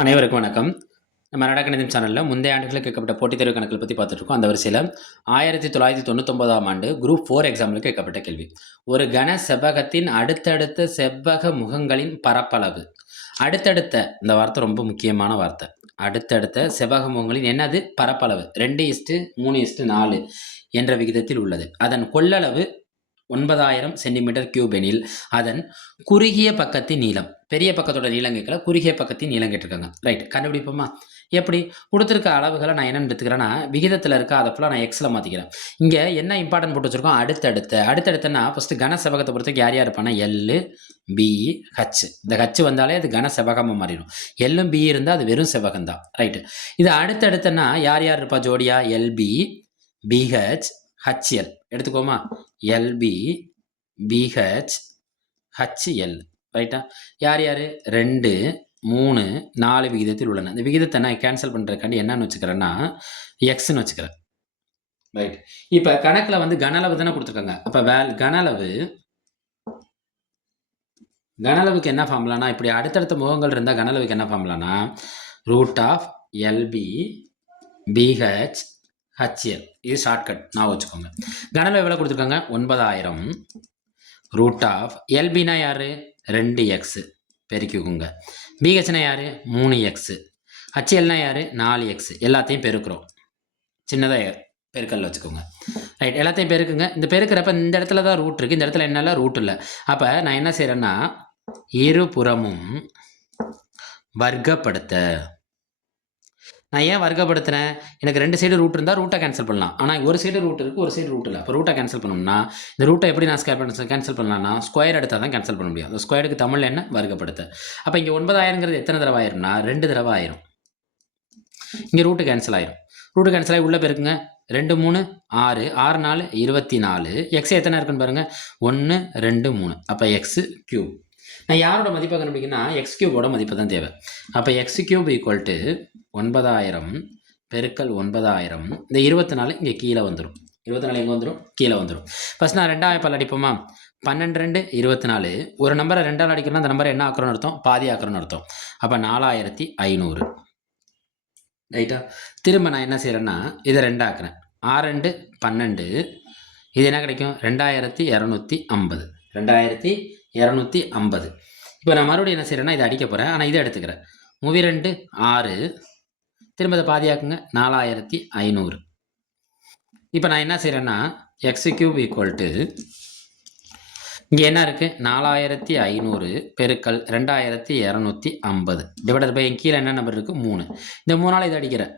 அனைவருக்கும் வணக்கம். நம்ம நடக்கணிதம் சேனலில் முந்தைய ஆண்டுகளில் கேட்கப்பட்ட போட்டித் தேர்வு கணக்குகள் பற்றி பார்த்துட்ருக்கோம். அந்த வரிசையில் 1999ஆம் ஆண்டு குரூப் 4 எக்ஸாமில் கேட்கப்பட்ட கேள்வி. ஒரு கன செவ்வகத்தின் அடுத்தடுத்த செவ்வக முகங்களின் பரப்பளவு. அடுத்தடுத்த இந்த வார்த்தை ரொம்ப முக்கியமான வார்த்தை. அடுத்தடுத்த செவ்வக முகங்களின் என்னது பரப்பளவு 2:3:4 என்ற விகிதத்தில் உள்ளது. அதன் கொள்ளளவு 9000 சென்டிமீட்டர் கியூப் எனில் அதன் குறுகிய பக்கத்தின் நீளம். பெரிய பக்கத்தோட நீளம் கேட்கல, குறுகிய பக்கத்தின் நீளம் கேட்டிருக்காங்க. ரைட், கண்டுபிடிப்போமா? எப்படி கொடுத்துருக்க அளவுகளை நான் என்னென்னு எடுத்துக்கிறேன்னா, விகிதத்தில் இருக்க அதை ஃபுல்லாக நான் எக்ஸில் மாற்றிக்கிறேன். இங்கே என்ன இம்பார்ட்டன்ட் போட்டு வச்சுருக்கோம்? அடுத்தடுத்தனா ஃபஸ்ட்டு கன செவ்வகத்தை பொறுத்தவரைக்கும் யார் யார் இருப்பானா, எல், பி, ஹச். இந்த ஹச் வந்தாலே அது கன செவ்வகமாக மாறிடும். எல்லும் பி இருந்தால் அது வெறும் செவ்வகம் தான். ரைட்டு, இது அடுத்தடுத்தனா யார் யார் இருப்பா ஜோடியா? எல்பி, பிஹெச், ஹச்எல் எடுத்துக்கோமா. LP, PH, HL. ரைட்டா? யார் யார்? 2, 3, 4 விகிதத்தில் உள்ளன. இந்த விகிதத்தை நான் கேன்சல் பண்ணுறதுக்காண்டி என்னன்னு வச்சுக்கிறேன்னா எக்ஸ்ன்னு வச்சுக்கிறேன். ரைட், இப்போ கணக்கில் வந்து கனளவு தானே கொடுத்துருக்காங்க. அப்போ கனளவுக்கு என்ன ஃபார்முலானா, இப்படி அடுத்தடுத்த முகங்கள் இருந்தால் கனளவுக்கு என்ன ஃபார்முலானா √LB BH HL. இது ஷார்ட்கட், நான் வச்சுக்கோங்க. கனளவு எவ்வளோ கொடுத்துருக்காங்க? 9000 √LBனா யார்? 2x பெருக்கிக்கோங்க. BHனா யார்? 3x. HLனா யார்? 4x. எல்லாத்தையும் பெருக்கிறோம், சின்னதாக பெருக்கல்ல வச்சுக்கோங்க. ரைட், எல்லாத்தையும் பெருக்குங்க. இந்த பெருக்கிறப்ப இந்த இடத்துல தான் ரூட் இருக்குது, இந்த இடத்துல என்னெல்லாம் ரூட் இல்லை. அப்போ நான் என்ன செய்கிறேன்னா இருபுறமும் வர்க்கப்படுத்த. நான் ஏன் வர்க்கப்படுத்துகிறேன்? எனக்கு 2 சைடு ரூட் இருந்தால் ரூட்டை கேன்சல் பண்ணலாம். ஆனால் ஒரு சைடு ரூட் இருக்குது, ஒரு சைடு ரூட் இல்லை. அப்போ ரூட்டை கேன்சல் பண்ணோம்னா இந்த ரூட்டை எப்படி நான் கேன்சல் பண்ணலாம்னா ஸ்கொயர் எடுத்தால் தான் கேன்சல் பண்ண முடியும். அந்த ஸ்கொயருக்கு தமிழில் என்ன? வர்க்கப்படுத்த. அப்போ இங்கே 9000ங்கிறது எத்தனை தடவை ஆயிரும்னா 2 தடவை ஆயிரும். இங்கே ரூட்டு கேன்சல் ஆயிரும். ரூட்டு கேன்சல் ஆகி உள்ளே பெருக்குங்க. 2 3 6 6 4 24. எக்ஸ் எத்தனை இருக்குன்னு பாருங்கள். 1 2 3. அப்போ எக்ஸ் கியூப். நான் யாரோட மதிப்பை கண்டுபிடிக்கணும்னா எக்ஸ் கியூபோட மதிப்பு தான் தேவை. அப்போ எக்ஸ் கியூப் ஈக்குவல் டு 9000 பெருக்கல் 9000. இந்த 24 இங்கே கீழே வந்துடும். 24 எங்கே வந்துடும்? கீழே வந்துடும். ஃபஸ்ட் நான் 2ஆம் வாய்ப்பால் அடிப்போமா? 12 2 24. ஒரு நம்பரை 2ஆல் அடிக்கணும்னா அந்த நம்பரை என்ன ஆக்குறோன்னு அர்த்தம்? பாதி ஆக்குறோன்னு அர்த்தம். அப்போ 4500. ரைட்டா? திரும்ப நான் என்ன செய்கிறேன்னா இதை 2 ஆக்குறேன். 6 2 12. இது என்ன கிடைக்கும்? 2250. 2250. இப்போ நான் மறுபடியும் என்ன செய்கிறேன்னா இதை அடிக்க போகிறேன், ஆனால் இதை எடுத்துக்கிறேன். 32 6. திரும்ப இதை பாதியாக்குங்க. 4500. இப்போ நான் என்ன செய்கிறேன்னா எக்ஸ் கியூப் ஈக்குவல் டு இங்கே என்ன இருக்குது? 4500 பெருக்கல் 2250 டிவைடட் பை கீழே என்ன நம்பர் இருக்குது? 3. இந்த 3ஆல் இதை அடிக்கிறேன்.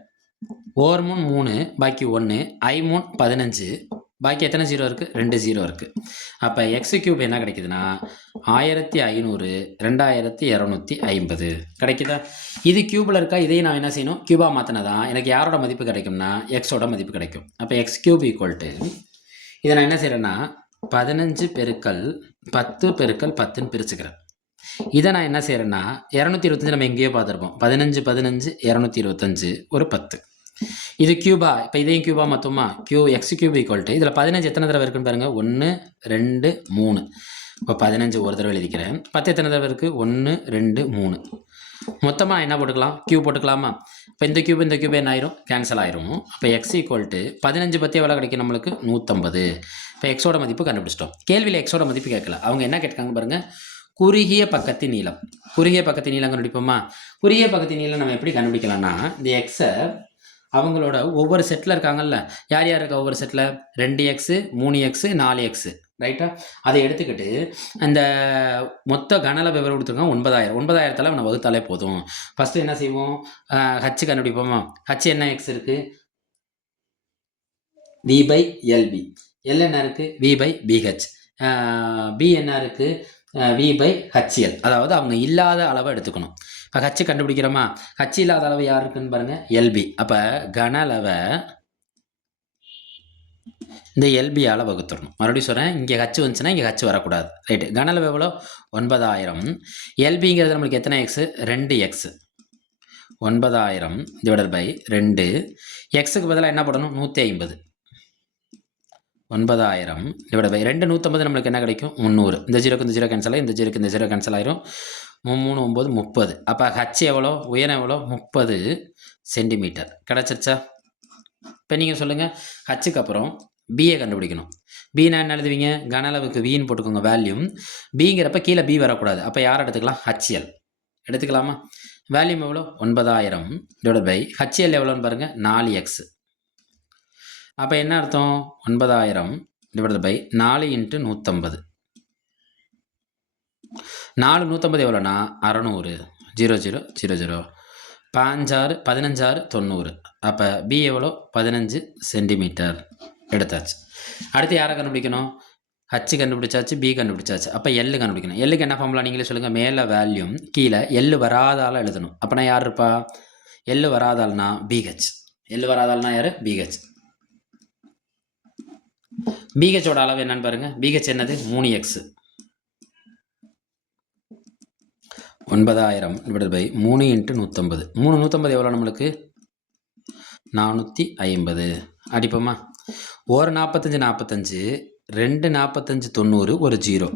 4 3 3, பாக்கி 1, I 3 15, பாக்கி எத்தனை 0 இருக்குது? 2 0 இருக்குது. அப்போ எக்ஸ் கியூப் என்ன கிடைக்குதுன்னா 1500 2250 கிடைக்குதா? இது கியூபில் இருக்கா? இதையும் நான் என்ன செய்யணும்? கியூபாக மாற்றினதான் எனக்கு யாரோட மதிப்பு கிடைக்கும்னா எக்ஸோட மதிப்பு கிடைக்கும். அப்போ எக்ஸ் கியூப் ஈக்குவல் டு இதை நான் என்ன செய்கிறேன்னா 15 பெருக்கல் 10 பெருக்கல் 10ன்னு பிரிச்சுக்கிறேன். இதை நான் என்ன செய்கிறேன்னா 225 நம்ம எங்கேயோ பார்த்துருப்போம். 15 15 225 ஒரு 10. இது கியூபா. இப்போ இதையும் கியூபா மொத்தமா எக்ஸ் கியூப் ஈக்குவல் டு இதில் 15 எத்தனை தடவை இருக்குன்னு பாருங்கள். 1 2 3. இப்போ 15 ஒரு தடவை எழுதிக்கிறேன். 10 எத்தனை தடவை இருக்குது? 1 2 3. மொத்தமாக என்ன போட்டுக்கலாம்? கியூப் போட்டுக்கலாமா? இப்போ இந்த கியூப் என்ன ஆயிரும்? கேன்சல் ஆயிரும். அப்போ எக்ஸ் ஈக்குவல் டு 15 10 எவ்வளோ கிடைக்கும் நம்மளுக்கு? 150. இப்போ எக்ஸோட மதிப்பு கண்டுபிடிச்சிட்டோம். கேள்வியில் எக்ஸோட மதிப்பு கேட்கல. அவங்க என்ன கேட்காங்க பாருங்கள், குறுகிய பக்கத்தின் நீளம். குறுகிய பக்கத்தின் நீளம் கண்டுபிடிப்போமா? குறுகிய பக்கத்தின் நீளம் நம்ம எப்படி கண்டுபிடிக்கலாம்னா இந்த எக்ஸை அவங்களோட ஒவ்வொரு செட்டில் இருக்காங்கல்ல, யார் யார் இருக்கா ஒவ்வொரு செட்டில்? 2x 3x 4x. ரைட்டா? அதை எடுத்துக்கிட்டு அந்த மொத்த கனளவு எவ்வளோ கொடுத்துருக்கோம்? 9000. 9000 நம்ம வகுத்தாலே போதும். ஃபஸ்ட்டு என்ன செய்வோம்? ஹச் கண்டுபிடிப்போமா? ஹச் என்ன எக்ஸ் இருக்குது? V/LB. எல் என்ன இருக்குது? V/BH. பி என்ன இருக்குது? V/HL. அதாவது அவங்க இல்லாத அளவை எடுத்துக்கணும். இப்போ ஹச் கண்டுபிடிக்கிறோமா? ஹச் இல்லாத அளவு யார் இருக்குன்னு பாருங்கள், எல்பி. அப்போ கனளவை இந்த எல்பியால் வகுத்துடணும். மறுபடியும் சொல்கிறேன், இங்கே ஹச் வந்துச்சுன்னா இங்கே ஹச் வரக்கூடாது. ரைட்டு, கனளவு எவ்வளோ? 9000. எல்பிங்கிறது நம்மளுக்கு எத்தனை எக்ஸு? 2x. 9000 divided by 2. எக்ஸுக்கு பதிலாக என்ன போடணும்? 150. 9000 டிவைட் பை 2 150 நம்மளுக்கு என்ன கிடைக்கும்? 300. இந்த 0க்கு இந்த 0 கேன்சல் ஆகி இந்த 0க்கு இந்த 0 கேன்சல் ஆயிரும். 3 9 30. அப்போ ஹச் எவ்வளோ, உயரம் எவ்வளோ, 30 சென்டிமீட்டர் கிடச்சிருச்சா? இப்போ நீங்கள் சொல்லுங்கள், ஹச்சுக்கு அப்புறம் பியை கண்டுபிடிக்கணும். பின்னா என்ன எழுதுவீங்க, கன அளவுக்கு வின்னு போட்டுக்கோங்க வேல்யூம். பிங்கிறப்ப கீழே பி வரக்கூடாது. அப்போ யார் எடுத்துக்கலாம், ஹச்எல் எடுத்துக்கலாமா? வேல்யூம் எவ்வளோ, 9000 டிவைட் பை ஹச்எல் எவ்வளோன்னு பாருங்கள், 4x. அப்போ என்ன அர்த்தம், 9000 டிவைட் பை 4 × 150. 4 150 எவ்வளோனா 600. 0 0 0 0. 5 6 90. அப்போ பி எவ்வளோ, 15 சென்டிமீட்டர் எடுத்தாச்சு. அடுத்து யாரை கண்டுபிடிக்கணும், ஹச் கண்டுபிடிச்சாச்சு, பி கண்டுபிடிச்சாச்சு. அப்போ எல் கண்டுபிடிக்கணும். எல்லுக்கு என்ன ஃபார்முலா நீங்களே சொல்லுங்கள், மேலே வேல்யூம் கீழே எல் வராதால் எழுதணும். அப்போனா யார் இருப்பா, எல் வராதால்னா பிஹெச். எல் வராதால்னா யார், பிஹெச். பிஹெச்சோட அளவு என்னன்னு பாருங்கள், பிஹெச் என்னது, 3x. 9000 divide by 3 × 150. 3 150 எவ்வளோ நம்மளுக்கு, 450. அடிப்போமா, ஒரு 45 45, 2 45 90, ஒரு 0.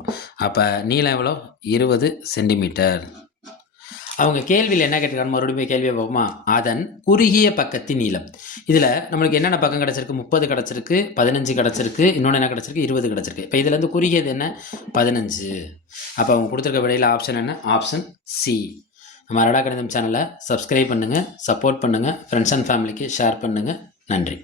அப்போ நீளம் எவ்வளோ, 20 சென்டிமீட்டர். அவங்க கேள்வியில் என்ன கேட்டிருக்காங்க, மறுபடியும் கேள்வியை பார்ப்போமா, அதன் குறுகிய பக்கத்தின் நீளம். இதில் நம்மளுக்கு என்னென்ன பக்கம் கிடச்சிருக்கு, 30 கிடச்சிருக்கு, 15 கிடச்சிருக்கு, இன்னொன்று என்ன கிடச்சிருக்கு, 20 கிடச்சிருக்கு. இப்போ இதுலேருந்து குறுகியது என்ன, 15. அப்போ அவங்க கொடுத்துருக்க விடையில் ஆப்ஷன் என்ன, ஆப்ஷன் சி. நம்ம அரடா கணிதம் சேனலை சப்ஸ்கிரைப் பண்ணுங்கள், சப்போர்ட் பண்ணுங்கள், ஃப்ரெண்ட்ஸ் அண்ட் ஃபேமிலிக்கு ஷேர் பண்ணுங்கள். நன்றி.